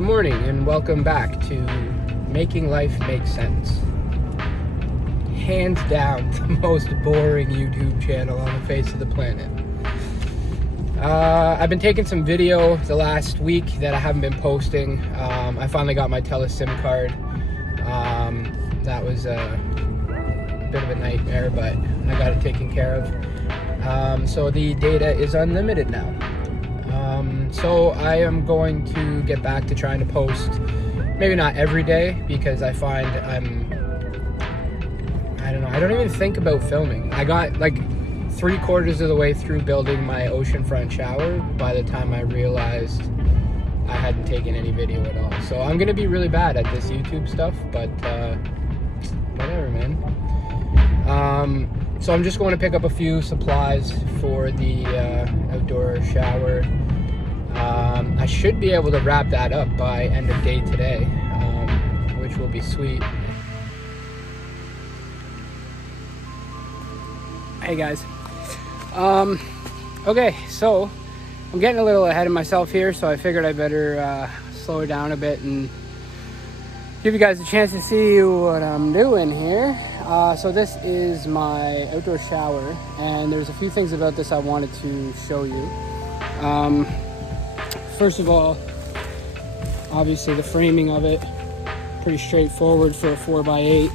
Good morning and welcome back to Making Life Make Sense. Hands down the most boring YouTube channel on the face of the planet. I've been taking some video the last week that I haven't been posting. I finally got my SIM card. That was a bit of a nightmare, but I got it taken care of. So the data is unlimited now. So I am going to get back to trying to post, maybe not every day, because I find I don't even think about filming. I got like 3/4 of the way through building my oceanfront shower by the time I realized I hadn't taken any video at all. So I'm gonna be really bad at this YouTube stuff, but whatever, man. So I'm just going to pick up a few supplies for the outdoor shower. I should be able to wrap that up by end of day today, which will be sweet. Hey guys. Okay, so I'm getting a little ahead of myself here, so I figured I better slow it down a bit and give you guys a chance to see what I'm doing here. So this is my outdoor shower, and there's a few things about this I wanted to show you. First of all, obviously the framing of it, pretty straightforward for a 4x8.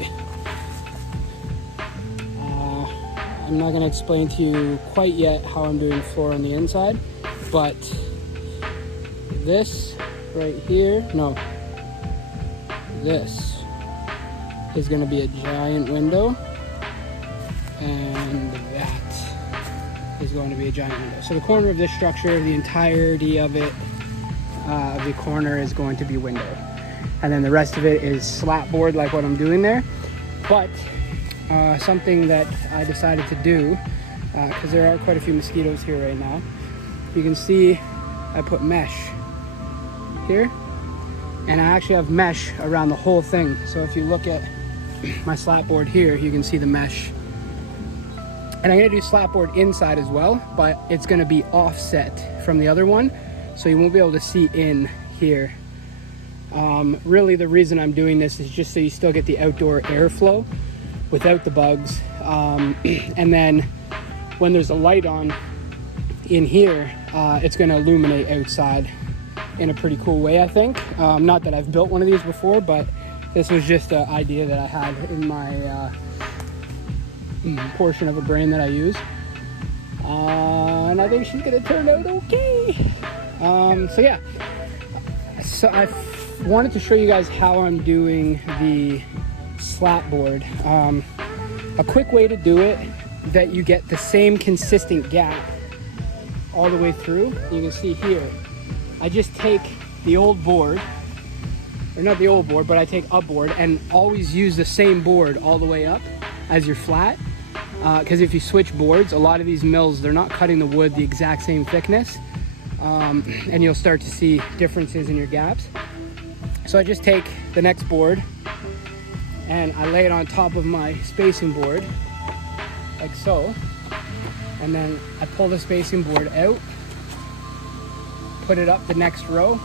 I'm not going to explain to you quite yet how I'm doing the floor on the inside, but this right here, this is going to be a giant window, and that is going to be a giant window. So the corner of this structure, the entirety of it, the corner is going to be window, and then the rest of it is slat board like what I'm doing there. But something that I decided to do, because there are quite a few mosquitoes here right now, you can see I put mesh here, and I actually have mesh around the whole thing. So if you look at my slat board here, you can see the mesh. And I'm going to do slat board inside as well, but it's going to be offset from the other one, so you won't be able to see in here. Really the reason I'm doing this is just so you still get the outdoor airflow without the bugs. And then when there's a light on in here, it's going to illuminate outside in a pretty cool way, I think. Not that I've built one of these before, but this was just an idea that I had in my portion of a brain that I use. And I think she's going to turn out okay. So yeah, so I wanted to show you guys how I'm doing the slat board. A quick way to do it that you get the same consistent gap all the way through. You can see here, I just take the old board, or not the old board, but I take a board and always use the same board all the way up as your flat. Because if you switch boards, a lot of these mills, they're not cutting the wood the exact same thickness, and you'll start to see differences in your gaps. So I just take the next board and I lay it on top of my spacing board, like so, and then I pull the spacing board out, put it up the next row.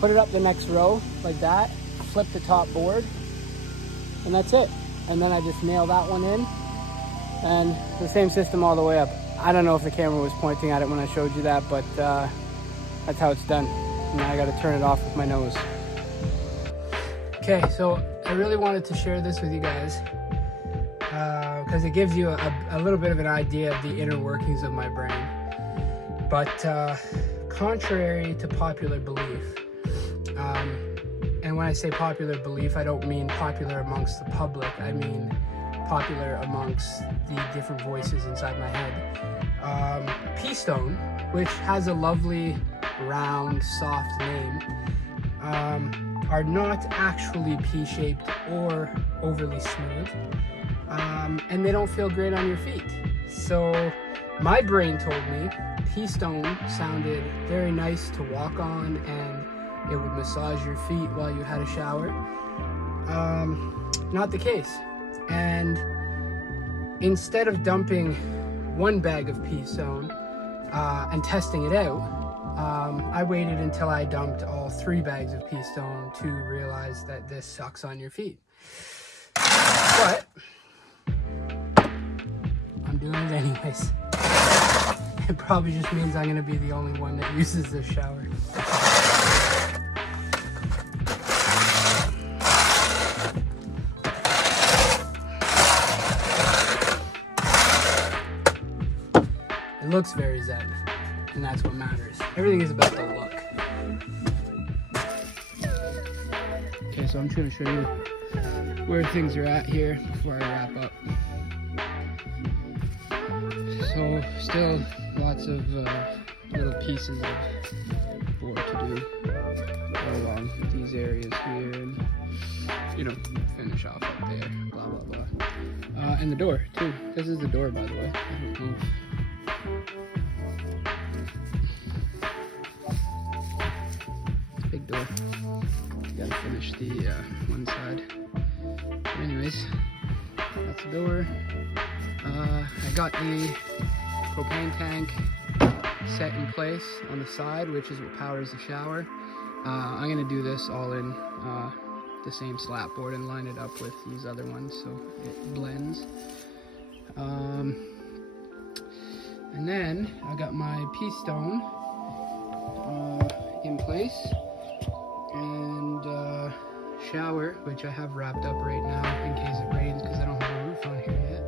Put it up the next row like that, flip the top board, and that's it. And then I just nail that one in, and the same system all the way up. I don't know if the camera was pointing at it when I showed you that, but that's how it's done. And now I got to turn it off with my nose. Okay, so I really wanted to share this with you guys because it gives you a little bit of an idea of the inner workings of my brain. But contrary to popular belief, and when I say popular belief, I don't mean popular amongst the public, I mean popular amongst the different voices inside my head. Pea stone, which has a lovely, round, soft name, are not actually pea-shaped or overly smooth, and they don't feel great on your feet. So my brain told me pea stone sounded very nice to walk on, and it would massage your feet while you had a shower. Not the case. And instead of dumping one bag of pea stone and testing it out, I waited until I dumped all 3 bags of pea stone to realize that this sucks on your feet. But I'm doing it anyways. It probably just means I'm gonna be the only one that uses this shower. It looks very zen, and that's what matters. Everything is about the look. Okay, so I'm just gonna show you where things are at here before I wrap up. So still lots of little pieces of board to do along these areas here, and you know, finish off up there, blah blah blah. And the door too. This is the door, by the way. I don't know. Big door. Gotta finish the one side. But anyways, that's the door. I got the propane tank set in place on the side, which is what powers the shower. I'm gonna do this all in the same slat board and line it up with these other ones so it blends. And then I got my pea stone in place, and shower, which I have wrapped up right now in case it rains because I don't have a roof on here yet.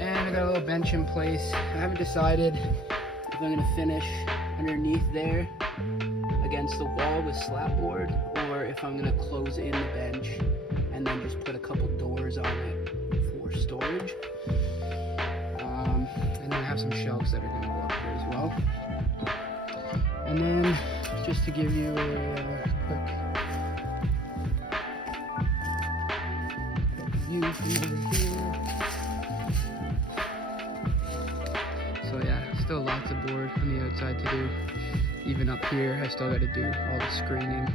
And I got a little bench in place. I haven't decided if I'm gonna finish underneath there against the wall with slat board, or if I'm gonna close in the bench and then just put a couple doors on it for storage. And then I have some shelves that are gonna go up here as well. And then just to give you a quick view from over here. So yeah, still lots of board on the outside to do. Even up here, I still got to do all the screening.